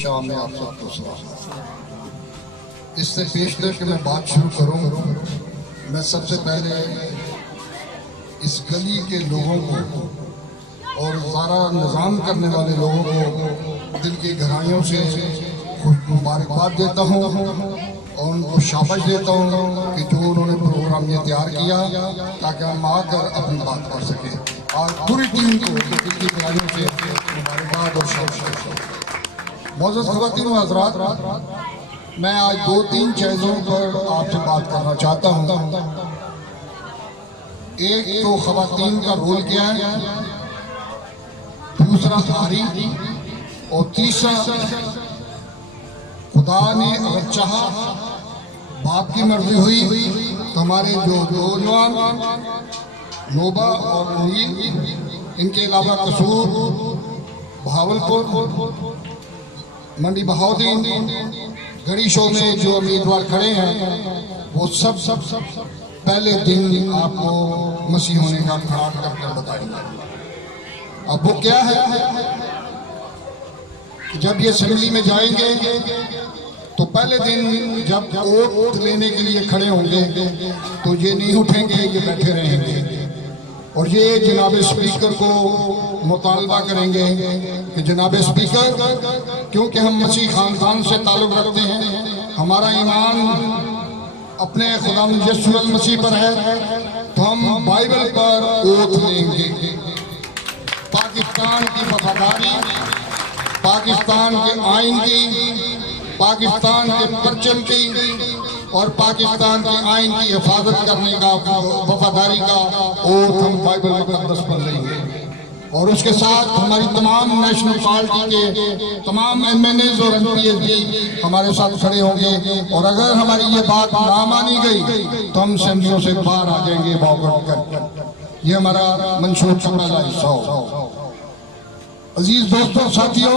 شام میں آپ سب کو سلام۔ اس سے پیش کر کے میں بات شروع کروں، میں سب سے پہلے اس گلی کے لوگوں کو اور سارا نظام کرنے والے لوگوں کو دل کی گہرائیوں سے مبارکباد دیتا ہوں اور ان کو شاباش دیتا ہوں کہ جو انہوں نے پروگرام یہ تیار کیا تاکہ ہم آ کر اپنی بات کر سکیں، اور پوری ٹیم کو دل کی گہرائیوں سے مبارکباد اور شاباش دیتا ہوں۔ معزز خواتین و حضرات، میں آج 2-3 چیزوں پر آپ سے بات کرنا چاہتا ہوں۔ ایک تو خواتین کا رول کیا ہے، دوسرا تاریخ، اور تیسرا خدا نے اگر چاہا، باپ کی مرضی ہوئی تو ہمارے جو نوجوان نوبہ اور معین، ان کے علاوہ قصور، بہاولپور، منڈی بہاؤدین، گڑی شو میں جو امیدوار کھڑے ہیں وہ سب پہلے دن آپ کو مسیح ہونے کا کھڑا کر کر بتائیں گے۔ اب وہ کیا ہے کہ جب یہ اسمبلی میں جائیں گے تو پہلے دن جب ووٹ لینے کے لیے کھڑے ہوں گے تو یہ نہیں اٹھیں گے، یہ بیٹھے رہیں گے اور یہ جناب اسپیکر کو مطالبہ کریں گے کہ جناب اسپیکر، کیونکہ ہم مسیح خاندان سے تعلق رکھتے ہیں، ہمارا ایمان اپنے خدا یسوع المسیح پر ہے، تو ہم بائبل پر ووٹ لیں گے۔ پاکستان کی وفاداری، پاکستان کے آئین کی، پاکستان کے پرچم کی اور پاکستان کے آئین کی حفاظت کرنے کا، وفاداری کا ووٹ ہم بائبل مقدس پر لیں گے۔ اور اس کے ساتھ ہماری تمام نیشنل پارٹی کے تمام MNAs اور MPs بھی ہمارے ساتھ کھڑے ہوں گے، اور اگر ہماری یہ بات نہ مانی گئی تو ہم اسمبلیوں سے باہر آ جائیں گے واک آؤٹ کر۔ یہ ہمارا منشور کا پہلا حصہ ہوگا۔ عزیز دوستوں، ساتھیوں،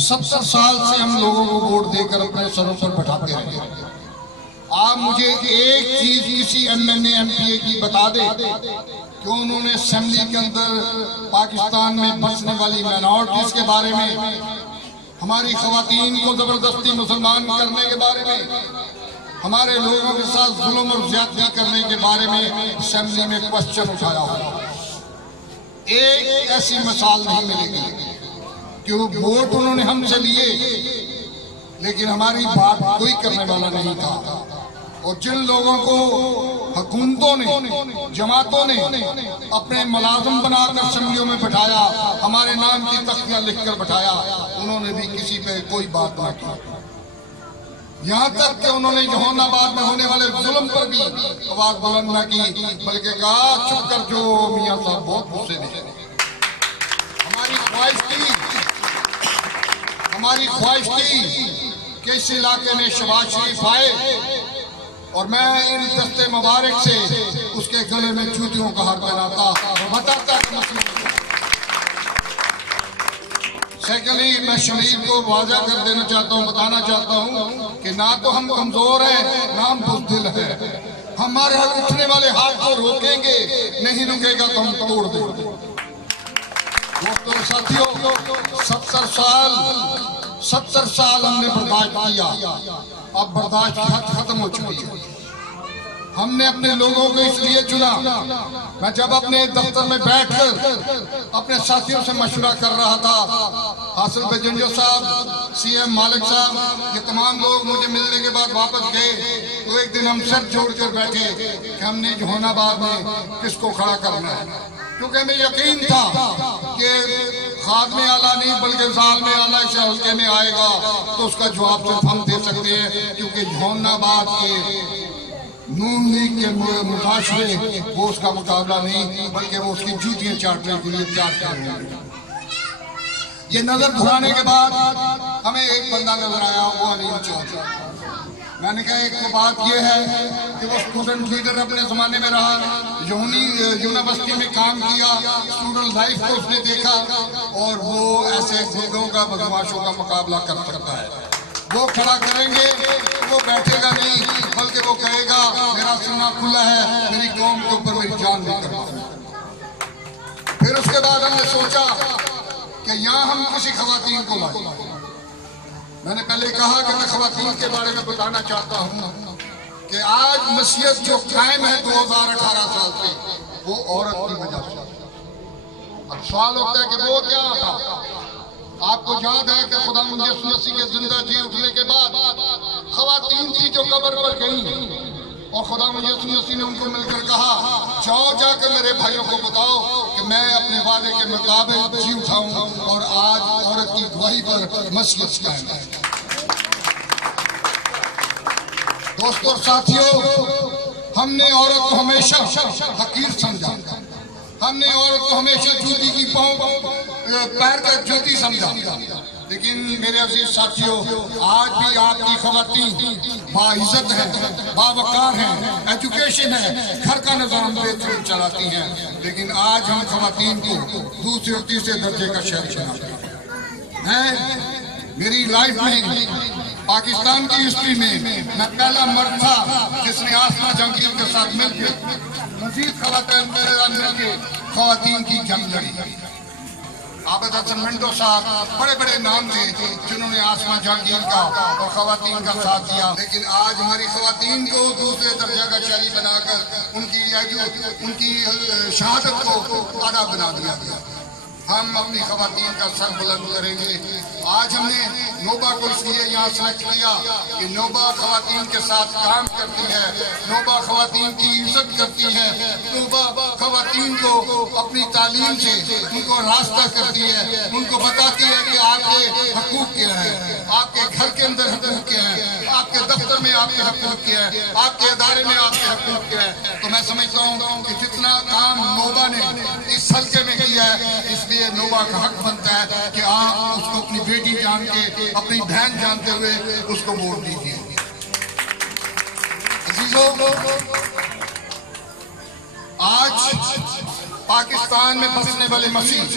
70 سال سے ہم لوگوں کو ووٹ دے کر اپنے سروں پر بٹھاتے رہے۔ آپ مجھے ایک چیز کسی MNA MPA کی بتا دیں کہ انہوں نے اسمبلی کے اندر پاکستان میں بسنے والی مائنورٹیز کے بارے میں، ہماری خواتین کو زبردستی مسلمان کرنے کے بارے میں، ہمارے لوگوں کے ساتھ ظلم اور زیادتی کرنے کے بارے میں اسمبلی میں کوسچن اٹھایا ہو۔ ایک ایسی مثال نہیں ملے گی کہ وہ ووٹ انہوں نے ہم سے لیے لیکن ہماری بات کوئی کرنے والا نہیں تھا۔ اور جن لوگوں کو حکومتوں نے، جماعتوں نے اپنے ملازم بنا کر اسمبلیوں میں بٹھایا، ہمارے نام کی تختیاں لکھ کر بٹھایا، انہوں نے بھی کسی پہ کوئی بات نہ کی، یہاں تک کہ انہوں نے جہان آباد میں ہونے والے ظلم پر بھی آواز بلند نہ کی، بلکہ کہا چپ کر جو میاں صاحب بہت غصے میں۔ ہماری خواہش تھی کہ اس علاقے میں شہباز شریف آئے اور میں ان دستے مبارک سے اس کے گلے میں جوتیوں کا ہار پہناتا اور بتاتا کہ مسلم۔ سیکنڈلی میں شریف کو واضح کر دینا چاہتا ہوں، بتانا چاہتا ہوں کہ نہ تو ہم کمزور ہیں نہ ہم بزدل ہیں، ہمارے اٹھنے والے ہاتھ کو روکیں گے، نہیں رکے گا تو ہم توڑ دیں گے۔ دوستوں، ساتھیوں، 70 سال ہم نے برداشت کیا، اب برداشت کی حد ختم ہو چکی ہے۔ ہم نے اپنے لوگوں کو اس لیے چنا۔ میں جب اپنے دفتر میں بیٹھ کر اپنے ساتھیوں سے مشورہ کر رہا تھا، حاصل بجنجو صاحب، CM مالک صاحب، یہ تمام لوگ مجھے ملنے کے بعد واپس گئے، تو ایک دن ہم سب جوڑ کر بیٹھے کہ ہم نے جہان آباد میں کس کو کھڑا کرنا ہے، کیونکہ ہمیں یقین تھا کہ خادم اعلیٰ نہیں بلکہ ظالم اعلیٰ اس حلقے میں آئے گا تو اس کا جواب صرف ہم دے سکتے ہیں، کیونکہ جہان آباد کے نون لیگ کے مشاورے وہ اس کا مقابلہ نہیں بلکہ وہ اس کی جوتیاں چاٹنے کے لیے تیار کر رہے ہیں۔ یہ نظر گھرانے کے بعد ہمیں ایک بندہ نظر آیا، وہ علیم چودھری۔ میں نے کہا ایک تو بات یہ ہے کہ وہ اسٹوڈنٹ لیڈر اپنے زمانے میں رہا، یونیورسٹی میں کام کیا، اسٹوڈنٹ لائف کو اس نے دیکھا، اور وہ ایسے گنڈوں کا، بدماشوں کا مقابلہ کر سکتا ہے۔ وہ کھڑا کریں گے، وہ بیٹھے گا نہیں بلکہ وہ کہے گا میرا سینہ کھلا ہے، میری قوم کے اوپر میری جان بھی کرتا ہے۔ پھر اس کے بعد ہم نے سوچا کہ یہاں ہم کسی خواتین کو لائیں. میں نے پہلے کہا کہ میں خواتین کے بارے میں بتانا چاہتا ہوں کہ آج مسیحیت جو قائم ہے 2018 سال سے وہ عورت کی وجہ سے. اب سوال ہوتا ہے کہ وہ کیا تھا؟ آپ کو یاد ہے کہ خدا یسوع مسیح کے زندہ جی اٹھنے کے بعد خواتین تھی جو قبر پر گئیں اور خدا یسوع مسیح نے ان کو مل کر کہا جاؤ جا کر میرے بھائیوں کو بتاؤ کہ میں اپنے وعدے کے مطابق جی اٹھاؤں اور آج عورت کی گواہی پر مسیحیت قائم ہے. دوستو اور ساتھیوں، ہم نے عورت کو ہمیشہ حقیر سمجھا. ہم نے عورت کو ہمیشہ جوتی کی پیر کا جوتی سمجھا. لیکن میرے عزیز ساتھیوں، آج بھی آپ کی خواتین باعزت ہیں، باوقار ہیں، ایجوکیشن ہے، گھر کا نظام بہترین چلاتی ہیں. لیکن آج ہم خواتین کو دوسرے اور تیسرے درجے کا شہری بناتے ہیں. میری لائف میں پاکستان کی ہسٹری میں میں پہلا مرد تھا جس نے آسما جہانگیر کے ساتھ مل کے مزید خواتین کی جنگ لڑی. عابد حسن منٹو صاحب بڑے بڑے نام تھے جنہوں نے آسما جہانگیر کا اور خواتین کا ساتھ دیا. لیکن آج ہماری خواتین کو دوسرے درجہ کا شہری بنا کر ان کی شہادت کو آدھا بنا دیا گیا. ہم اپنی خواتین کا سر بلند کریں گے. آج ہم نے نوبا کو اس لیے یہاں سلیکٹ کیا کہ نوبا خواتین کے ساتھ کام کرتی ہے، نوبا خواتین کی عزت کرتی ہے، نوبا خواتین کو اپنی تعلیم سے ان کو راستہ کرتی ہے، ان کو بتاتی ہے کہ آپ کے حقوق کیا ہیں، آپ کے گھر کے اندر حقوق کیا ہیں، آپ کے دفتر میں آپ کے حقوق کیا ہیں، آپ کے ادارے میں آپ کے حقوق کیا ہیں. تو میں سمجھتا ہوں کہ جتنا کام نوبا نے اس حلقے میں کیا ہے، اس لیے نوبا کا حق بنتا ہے کہ آپ اس کو اپنی بیٹی جان کے، اپنی بہن جانتے ہوئے اس کو ووٹ دیجیے. عزیزو، آج پاکستان میں بسنے والے مسیح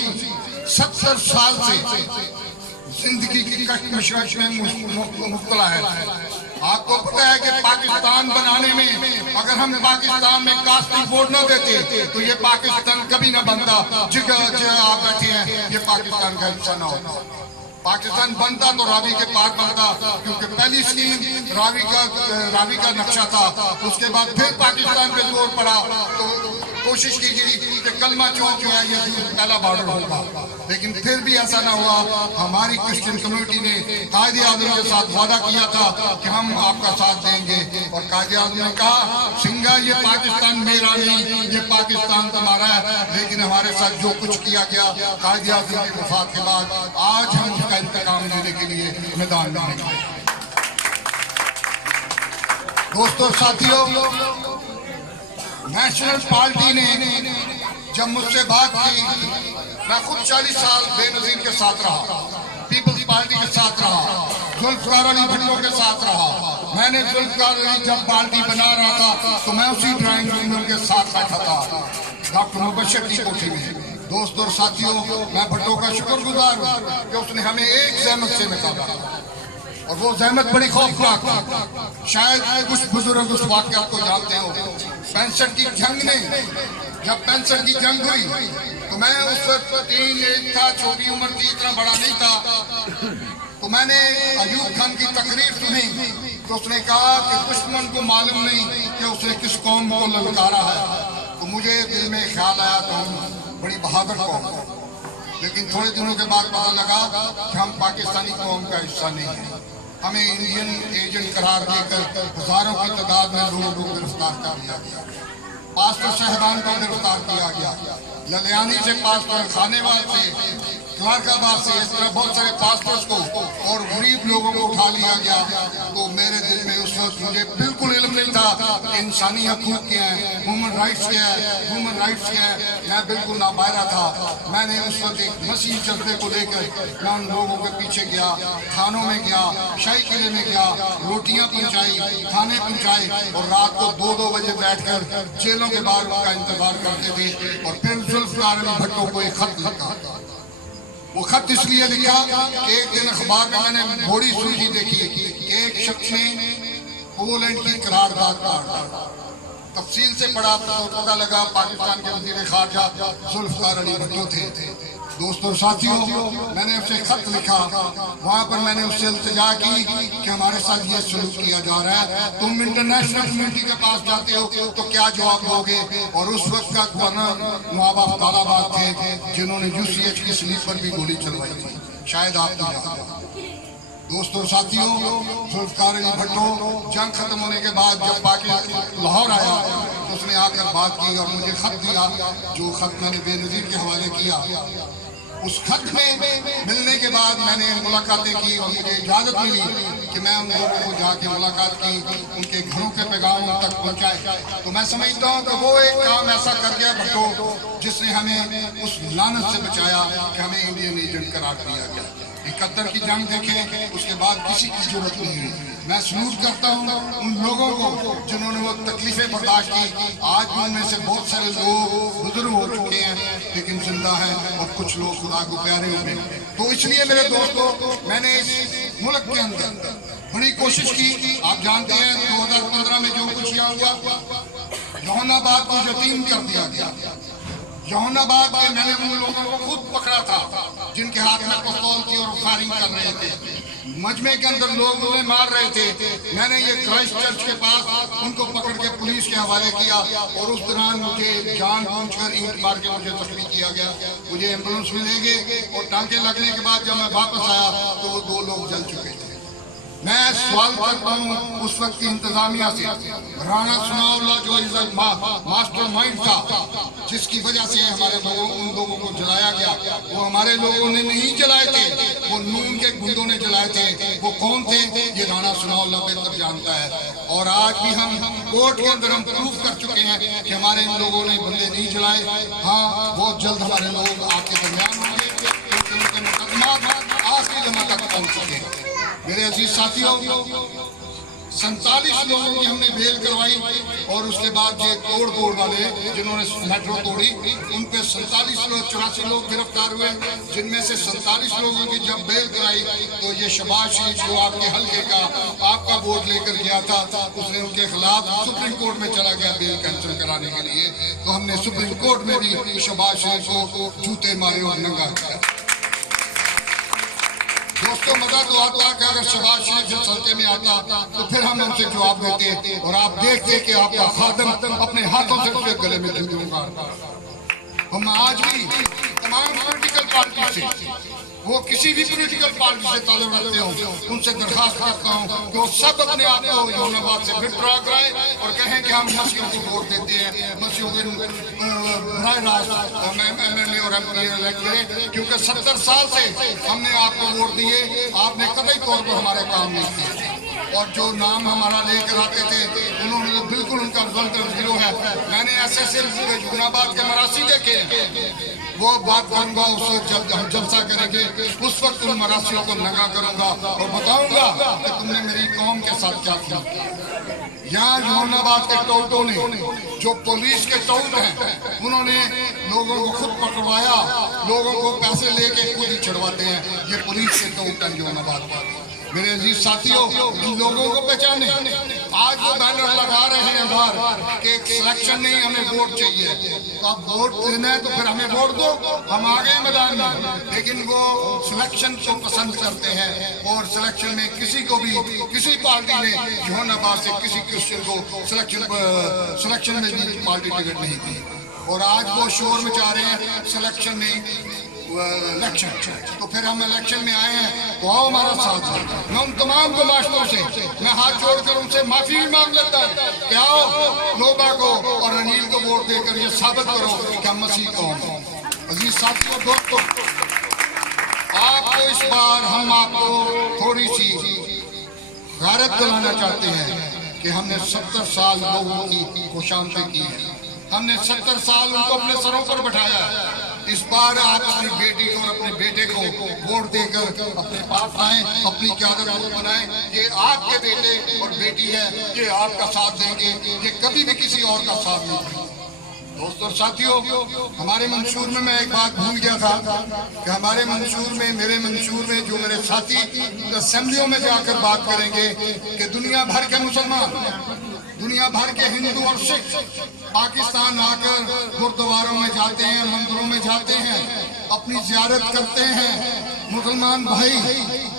70 سال سے زندگی کی کشمکش میں مبتلا ہے. آپ کو پتہ ہے کہ پاکستان بنانے میں اگر ہم پاکستان میں کاسٹی ووٹ نہ دیتے تو یہ پاکستان کبھی نہ بنتا. جگہ آپ بیٹھے ہیں، یہ پاکستان کا حصہ نہ ہوتا. پاکستان بنتا تو راوی کے پار بنتا، کیونکہ پہلی سکیم راوی کا نقشہ تھا. اس کے بعد پھر پاکستان پہ زور پڑا تو کوشش کی گئی کہ کلمہ چوک جو ہے یہ پہلا بارڈر ہوگا. لیکن پھر بھی ایسا نہ ہوا. ہماری کرسچن کمیونٹی نے قائد اعظم کے ساتھ وعدہ کیا تھا کہ ہم آپ کا ساتھ دیں گے، اور قائد اعظم نے کہا سنگا یہ پاکستان میرا نہیں، یہ پاکستان تمہارا ہے. لیکن ہمارے ساتھ جو کچھ کیا گیا قائد اعظم کی وفات کے بعد، آج ہم اس کا انتقام دینے کے لیے میدان میں ہیں. دوستو ساتھیوں، نیشنل پارٹی نے جب مجھ سے بات کی، میں خود 40 سال بے نظیر کے ساتھ رہا، پیپلز پارٹی کے ساتھ رہا، ذوالفقار علی بھٹو کے ساتھ رہا. میں نے ذوالفقار علی جب پارٹی بنا رہا تھا تو میں اسی ڈرائنگ روم کے ساتھ بیٹھا تھا ڈاکٹر مبشر کی کوٹھی میں. دوستو اور ساتھیوں، میں بھٹو کا شکر گزار ہوں کہ اس نے ہمیں ایک زحمت سے نکالا، اور وہ زحمت بڑی خوفناک تھی. شاید کچھ بزرگ اس واقعات کو جانتے ہو. پینسٹھ کی جنگ میں جب پینسٹھ کی جنگ ہوئی تو میں اس وقت تین ایج تھا، چھوٹی عمر کی، اتنا بڑا نہیں تھا. تو میں نے ایوب خان کی تقریر سنی تو اس نے کہا کہ دشمن کو معلوم نہیں کہ اس نے کس قوم کو للکارا ہے. تو مجھے دل میں خیال آیا تو ہم بڑی بہادر قوم. لیکن تھوڑے دنوں کے بعد پتہ لگا کہ ہم پاکستانی قوم کا حصہ نہیں ہیں. ہمیں انڈین ایجنٹ قرار دے کر ہزاروں کی تعداد میں لوگوں کو گرفتار کر لیا گیا. پاسٹر صاحبان کو گرفتار کیا گیا. للیانی سے پاسٹر، خانے وال سے، کلارک آباد سے، اس طرح بہت سارے پاسٹرز کو اور غریب لوگوں کو اٹھا لیا گیا. تو میرے دل میں اس وقت مجھے بالکل علم نہیں تھا کہ انسانی حقوق کیا ہیں، ہیومن رائٹس کیا ہے، ہیومن رائٹس کیا ہے. میں بالکل ناباہرہ تھا. میں نے اس وقت ایک مسیحی جذبے کو لے کر میں ان لوگوں کے پیچھے گیا، تھانوں میں گیا، شاہی قلعے میں گیا، روٹیاں پہنچائی، کھانے پہنچائے، اور رات کو 2-2 بجے بیٹھ کر جیلوں کے باہر ان کا انتظار کرتے تھے. اور پھر ذوالفقار علی بھٹو کو ایک خط لکھا. وہ خط اس لیے لکھا کہ ایک دن اخبار میں نے بڑی سوئی دیکھی کہ ایک شخص نے پولینڈ کی قرارداد کاٹ. تفصیل سے پڑھا تو پتہ لگا پاکستان کے وزیر خارجہ ذوالفقار علی بھٹو تھے. دوستوں اور ساتھیوں، میں نے اسے خط لکھا، وہاں پر میں نے اس سے التجا کی کہ ہمارے ساتھ یہ سلوک کیا جا رہا ہے، تم انٹرنیشنل کمیونٹی کے پاس جاتے ہو تو کیا جواب دو گے؟ اور اس وقت کا گورنر نواب افتخار آباد تھے جنہوں نے UCH کی سلیپ پر بھی گولی چلوائی تھی، شاید آپ کو یاد ہے۔ دوستوں اور ساتھیوں، ذوالفقار علی بھٹو جنگ ختم ہونے کے بعد جب پاکستان لاہور آیا تو اس نے آ کر بات کی اور مجھے خط دیا، جو خط میں نے بے نظیر کے حوالے کیا۔ اس خط میں ملنے کے بعد میں نے ملاقاتیں کی اور مجھے اجازت ملی کہ میں ان لوگوں کو جا کے ملاقات کی، ان کے گھروں کے پیغام ان تک پہنچائے۔ تو میں سمجھتا ہوں کہ وہ ایک کام ایسا کر گیا بھٹو جس نے ہمیں اس لعنت سے بچایا کہ ہمیں انڈین ایجنٹ قرار دیا گیا۔ 71 کی جنگ دیکھیں، اس کے بعد کسی کی ضرورت نہیں ہوئی۔ میں سلوٹ کرتا ہوں ان لوگوں کو جنہوں نے وہ تکلیفیں برداشت کی۔ آج بھی ان میں سے بہت سارے لوگ بزرگ ہو چکے ہیں لیکن زندہ ہیں، اور کچھ لوگ خدا کو پیارے ہوئے۔ تو اس لیے میرے دوستو، میں نے اس ملک کے اندر بڑی کوشش کی۔ آپ جانتے ہیں 2015 میں جو کچھ کیا ہوا، جوہن آباد کو یتیم کر دیا گیا۔ جوہن آباد کے میں نے ان لوگوں کو خود پکڑا تھا جن کے ہاتھ میں پستول تھی اور فائرنگ کر رہے تھے، مجمع کے اندر لوگ انہیں مار رہے تھے۔ میں نے یہ کرائسٹ چرچ کے پاس ان کو پکڑ کے پولیس کے حوالے کیا، اور اس دوران مجھے جان بوجھ کر اینٹ مار کے مجھے زخمی کیا گیا۔ مجھے ایمبولینس میں لے گئے اور ٹانکے لگنے کے بعد جب میں واپس آیا تو وہ 2 لوگ جل چکے تھے۔ میں سوال کرتا ہوں اس وقت کی انتظامیہ سے، رانا ثناء اللہ جو ماسٹر مائنڈ تھا جس کی وجہ سے ہمارے لوگوں ان لوگوں کو جلایا گیا، وہ ہمارے لوگوں نے نہیں جلائے تھے، وہ نون کے گنڈوں نے جلائے تھے۔ وہ کون تھے؟ یہ رانا ثناء اللہ بہتر جانتا ہے۔ اور آج بھی ہم کورٹ کے اندر ہم پروف کر چکے ہیں کہ ہمارے ان لوگوں نے بندے نہیں جلائے۔ ہاں، بہت جلد ہمارے لوگ آپ کے درمیان ہوں گے کیونکہ ان کے مقدمات آخری لمحہ تک پہنچ چکے ہیں۔ میرے عزیز ساتھیوں، 47 لوگوں کی ہم نے بیل کروائی، اور اس کے بعد یہ توڑ والے جنہوں نے میٹرو توڑی ان پہ 84 لوگ گرفتار ہوئے، جن میں سے 47 لوگوں کی جب بیل کرائی تو یہ شہباز شریف جو آپ کے حلقے کا آپ کا ووٹ لے کر گیا تھا، اس نے ان کے خلاف سپریم کورٹ میں چلا گیا بیل کینسل کرانے کے لیے۔ تو ہم نے سپریم کورٹ میں بھی شہباز شریف کو جوتے مارے اور ننگا کیا۔ دوستوں، مزہ تو آتا کہ اگر شہباز شریف جس حلقے میں آتا تو پھر ہم ان سے جواب دیتے، اور آپ دیکھتے کہ آپ کا خادم اپنے ہاتھوں سے اسے گلے میں جوتے مارتا۔ ہم آج بھی تمام پولیٹیکل پارٹی سے، وہ کسی بھی پولیٹیکل پارٹی سے تعلق رکھتے ہوں، ان سے درخواست کرتا ہوں کہ وہ سب اپنے آپ کو جوہن آباد سے وِدڈرا کرائیں اور کہیں کہ ہم مسیحوں کو ووٹ دیتے ہیں، مسیحوں کے براہ راست MLA اور MP الیکٹ کریں، کیونکہ 70 سال سے ہم نے آپ کو ووٹ دیے، آپ نے قطعی طور پر ہمارے کام نہیں کیے۔ اور جو نام ہمارا لے کر آتے تھے انہوں نے بالکل ان کا رزلٹ زیرو ہے۔ میں نے ایسے پورے جوہن آباد کے مراسی دیکھے ہیں، وہ بات کروں گا اس وقت جب ہم جلسہ کریں گے، اس وقت ان مراسیوں کو ننگا کروں گا اور بتاؤں گا کہ تم نے میری قوم کے ساتھ کیا کیا۔ یہاں جوہن آباد کے ٹوٹوں نے، جو پولیس کے ٹوٹ ہیں، انہوں نے لوگوں کو خود پکڑوایا، لوگوں کو پیسے لے کے خود ہی چڑھواتے ہیں۔ یہ پولیس کے ٹوٹ ہیں جوہن آباد میں۔ میرے عزیز ساتھیوں، ان لوگوں کو پہچانے۔ آج وہ بینر لگا رہے ہیں باہر کہ سلیکشن نہیں، ہمیں ووٹ چاہیے۔ تو آپ ووٹ دینا ہے تو پھر ہمیں ووٹ دو، ہم آگے میدان میں۔ لیکن وہ سلیکشن کو پسند کرتے ہیں، اور سلیکشن میں کسی کو بھی، کسی پارٹی نے جوہن آباد سے کسی کرسچن کو سلیکشن میں بھی پارٹی ٹکٹ نہیں دی، اور آج وہ شور مچا رہے ہیں سلیکشن میں الیکشن۔ تو پھر ہم الیکشن میں آئے ہیں تو آؤ ہمارا ساتھ دو۔ میں ان تمام گماشتوں سے میں ہاتھ جوڑ کر ان سے معافی بھی مانگ لیتا ہوں کہ آؤ لوبا کو اور انیل کو ووٹ دے کر یہ ثابت کرو کہ ہم مسیح قوم ہیں۔ عزیز ساتھیوں، دوستوں، آپ کو اس بار ہم آپ کو تھوڑی سی غیرت دلانا چاہتے ہیں کہ ہم نے 70 سال لوگوں کی خوشامدی کی ہے، ہم نے 70 سال ان کو اپنے سروں پر بٹھایا ہے۔ اس بار آپ اپنی بیٹی اور اپنے بیٹے کو ووٹ دے کر اپنے پاس آئیں، اپنی قیادت کو بنائیں۔ یہ آپ کے بیٹے اور بیٹی ہے، یہ آپ کا ساتھ دیں گے، یہ کبھی بھی کسی اور کا ساتھ نہیں دیں گے۔ دوستوں ساتھیوں، ہمارے منشور میں ایک بات بھول گیا تھا کہ ہمارے منشور میں، میرے منشور میں جو میرے ساتھی اسمبلیوں میں جا کر بات کریں گے کہ دنیا بھر کے مسلمان، دنیا بھر کے ہندو اور سکھ پاکستان آ کر گردواروں میں جاتے ہیں، مندروں میں جاتے ہیں، اپنی زیارت کرتے ہیں، مسلمان بھائی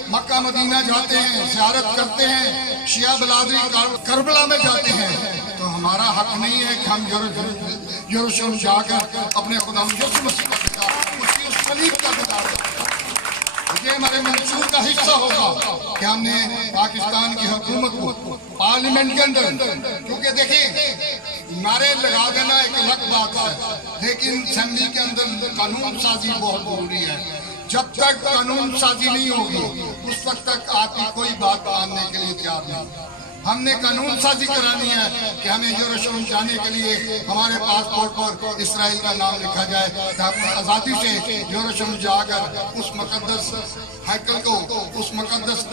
مکہ مدینہ جاتے ہیں، زیارت کرتے ہیں، شیعہ برادری کربلا میں جاتے ہیں، تو ہمارا حق نہیں ہے کہ ہم یروشلم جا کر اپنے خدا یسوع مسیح کا دیدار، اسی اس صلیب کا دیدار کریں۔ یہ ہمارے منشور کا حصہ ہوگا کہ ہم نے پاکستان کی حکومت کو پارلیمنٹ کے اندر، کیونکہ دیکھیں نعرے لگا دینا ایک الگ بات ہے، لیکن اسمبلی کے اندر قانون سازی بہت ضروری ہے۔ جب تک قانون سازی نہیں ہوگی اس وقت تک آپ کی کوئی بات ماننے کے لیے تیار نہیں۔ ہم نے قانون سازی کرانی ہے کہ ہمیں یروشلم جانے کے لیے ہمارے پاسپورٹ پر اسرائیل کا نام لکھا جائے، کہ ہم آزادی سے یروشلم جا کر اس مقدس ہیکل کو، اس مقدس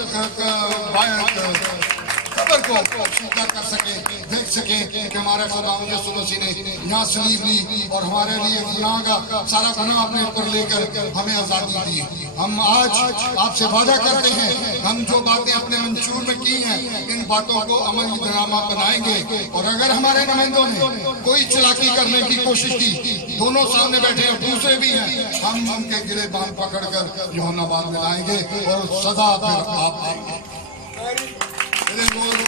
قبر کو سجدہ کر سکیں، دیکھ سکیں کہ ہمارے خدا یسوع مسیح نے یہاں صلیب لی اور ہمارے لیے گناہ کا سارا گناہ اپنے اوپر لے کر ہمیں آزادی دی۔ ہم آج آپ سے وعدہ کرتے ہیں، ہم جو باتیں اپنے منشور میں کی ہیں ان باتوں کو عملی ڈرامہ بنائیں گے، اور اگر ہمارے نمائندوں نے کوئی چلاکی کرنے کی کوشش کی، دونوں سامنے بیٹھے ہیں، دوسرے بھی ہیں، ہم ان کے گرے بان پکڑ کر یوحنا آباد میں لائیں گے اور سزا پھر آپ دیں گے۔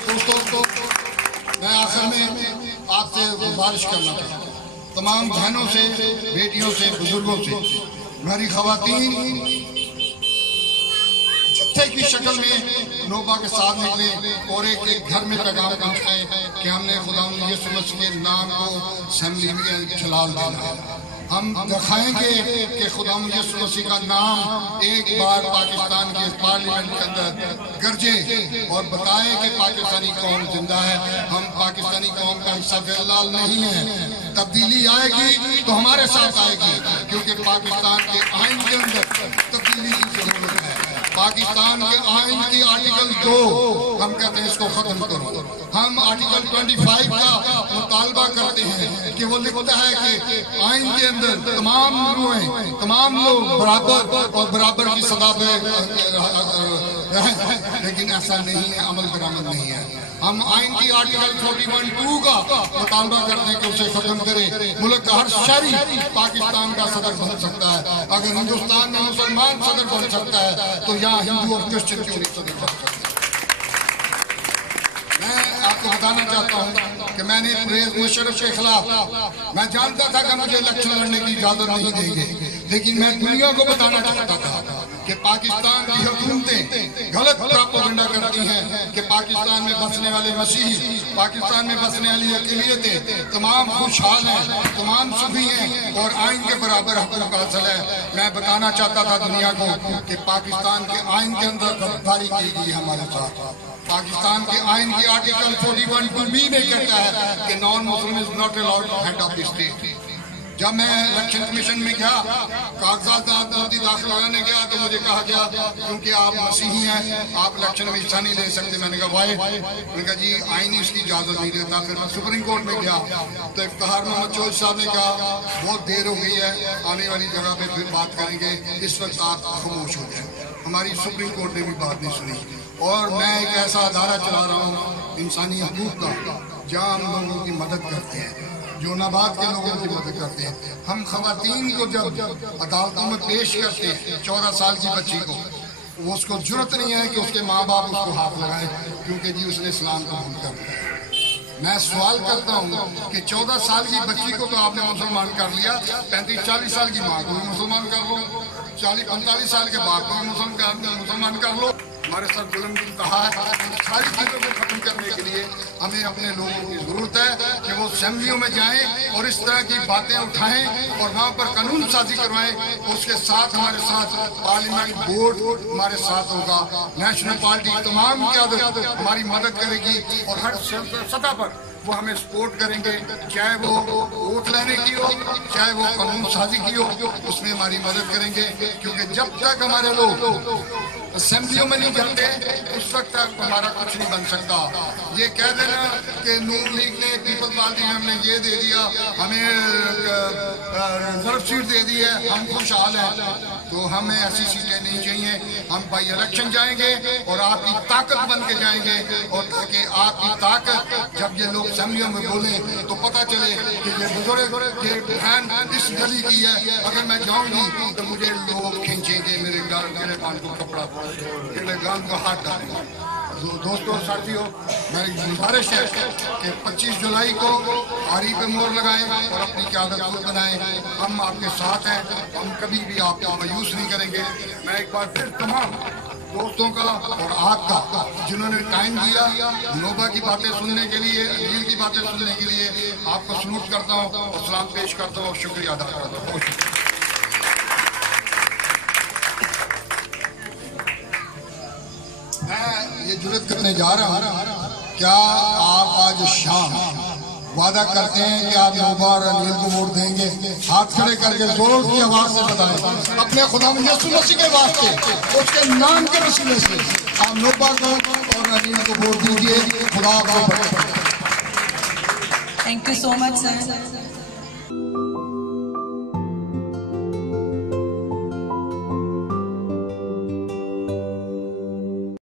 دوستوں، میں آخر میں آپ سے گزارش کرنا چاہتا ہوں، تمام بہنوں سے، بیٹیوں سے، بزرگوں سے، ہماری خواتین جتھے کی شکل میں نوبہ کے ساتھ نکلے اور ایک ایک گھر میں پیغام پہنچائے کہ ہم نے خدا یسوع مسیح کے نام کو اسمبلی میں جلال دینا ہے۔ ہم دکھائیں گے کہ خدا یسوع مسیح کا نام ایک بار پاکستان کے پارلیمنٹ کے اندر گرجے اور بتائیں کہ پاکستانی قوم زندہ ہے۔ ہم پاکستانی قوم کا حصہ فی الحال نہیں ہے، تبدیلی آئے گی تو ہمارے ساتھ آئے گی، کیونکہ پاکستان کے آئین کے اندر تبدیلی کی ضرورت ہے۔ پاکستان کے آئین کی آرٹیکل 2 ہم کہتے ہیں اس کو ختم کرو۔ ہم آرٹیکل 25 کا مطالبہ کرتے ہیں کہ وہ لکھتا ہے کہ آئین کے اندر تمام لوگ برابر اور برابر کی سزا پہ رہیں، لیکن ایسا نہیں ہے، عمل درآمد نہیں ہے۔ ہم آئین کی آرٹیکل 41(2) کا مطالبہ کرتے ہیں کہ اسے ختم کرے۔ ملک کا ہر شہری پاکستان کا صدر بن سکتا ہے۔ اگر ہندوستان میں مسلمان صدر بن سکتا ہے تو یہاں ہندو اور کرسچن کیوں نہیں صدر بن سکتا؟ میں آپ کو بتانا چاہتا ہوں کہ میں نے پرویز مشرف کے خلاف، میں جانتا تھا کہ مجھے الیکشن لڑنے کی اجازت نہیں دیں گے، لیکن میں دنیا کو بتانا چاہتا تھا کہ پاکستان کی حکومتیں غلط پروپیگنڈا کرتی ہیں کہ پاکستان میں بسنے والے مسیحی، پاکستان میں بسنے والی اقلیتیں تمام خوشحال ہیں، تمام سخی ہیں اور آئین کے برابر حقوق حاصل ہے۔ میں بتانا چاہتا تھا دنیا کو کہ پاکستان کے آئین کے اندر غداری کی گئی ہمارے ساتھ۔ پاکستان کے آئین کی آرٹیکل 41(b) میں کہتا ہے کہ non Muslim is not allowed head of the state. جب میں الیکشن کمیشن میں گیا، کاغذات داخل کرانے گیا تو مجھے کہا گیا کیونکہ آپ مسیحی ہیں آپ الیکشن میں حصہ نہیں لے سکتے۔ میں نے کہا وائی؟ میں نے کہا جی آئین اس کی اجازت نہیں دیتا۔ پھر میں سپریم کورٹ میں گیا تو افتخار محمد چودھری صاحب نے کہا بہت دیر ہو گئی ہے، آنے والی جگہ پہ پھر بات کریں گے، اس وقت آپ خاموش ہو جائیں۔ ہماری سپریم کورٹ نے بھی بات نہیں سنی، اور میں ایک ایسا ادارہ چلا رہا ہوں انسانی حقوق کا، جہاں ہم لوگوں کی مدد کرتے ہیں، جو ناباد کے لوگوں کی مدد کرتے ہیں۔ ہم خواتین کو جب عدالتوں میں پیش کرتے ہیں 14 سال کی بچی کو، وہ اس کو جرت نہیں ہے کہ اس کے ماں باپ اس کو ہاتھ لگائیں، کیونکہ جی اس نے اسلام قبول کر لیا۔ میں سوال کرتا ہوں کہ 14 سال کی بچی کو تو آپ نے مسلمان کر لیا، 35-40 سال کی ماں کو بھی مسلمان کر لو، 40-45 سال کے باپ کو بھی مسلمان کر لو۔ ہمارے ساتھ ظلم کی انتہا ہے۔ ساری چیزوں کو ختم کرنے کے لیے ہمیں اپنے لوگوں کی ضرورت ہے کہ وہ اسمبلیوں میں جائیں اور اس طرح کی باتیں اٹھائیں اور وہاں پر قانون سازی کروائیں۔ اس کے ساتھ ہمارے ساتھ پارلیمنٹ بورڈ ہمارے ساتھ ہوگا، نیشنل پارٹی تمام قیادت ہماری مدد کرے گی، اور ہر سطح پر وہ ہمیں سپورٹ کریں گے، چاہے وہ ووٹ لینے کی ہو، چاہے وہ قانون سازی کی ہو، اس میں ہماری مدد کریں گے، کیونکہ جب تک ہمارے لوگ اسمبلیوں میں نہیں جاتے اس وقت تک ہمارا کچھ نہیں بن سکتا۔ یہ کہہ دینا کہ نون لیگ نے، پیپل پارٹی نے ہم نے یہ دے دیا، ہمیں ریزرو سیٹ دے دی ہے، ہم خوشحال ہیں، تو ہمیں ایسی سیٹیں نہیں چاہیے. ہم بائی الیکشن جائیں گے اور آپ کی طاقت بن کے جائیں گے, اور تاکہ آپ کی طاقت جب یہ لوگ اسمبلیوں میں بولیں تو پتہ چلے کہ یہ بزرگ یہ بہن اس گلی کی ہے. اگر میں جاؤں گی تو مجھے لوگ کھینچیں گے, میرے پان کو کپڑا میرے گان کو ہاتھ ڈالیں گے. دوستوں اور ساتھیوں, میری گزارش ہے کہ 25 جولائی کو آری پہ مور لگائیں اور اپنی قیادت خود بنائیں. ہم آپ کے ساتھ ہیں, ہم کبھی بھی آپ کو مایوس نہیں کریں گے. میں ایک بار پھر تمام دوستوں کا اور آپ کا جنہوں نے ٹائم دیا نوبہ کی باتیں سننے کے لیے, علیل کی باتیں سننے کے لیے, آپ کو سلوٹ کرتا ہوں اور سلام پیش کرتا ہوں اور شکریہ ادا کرتا ہوں. بہت شکریہ. میں یہ جرات کرنے جا رہا ہوں, کیا آپ آج شام وعدہ کرتے ہیں کہ آپ نوبہ اور علیل کو ووٹ دیں گے؟ ہاتھ کھڑے کر کے زور کی آواز سے بتائیں اپنے خدا یسوع مسیح کے واسطے, اس کے نام کے وسیلے سے آپ نوبہ کو اور علیل کو ووٹ دیجیے. خدا آپ کو برکت دے. Thank you so much, sir.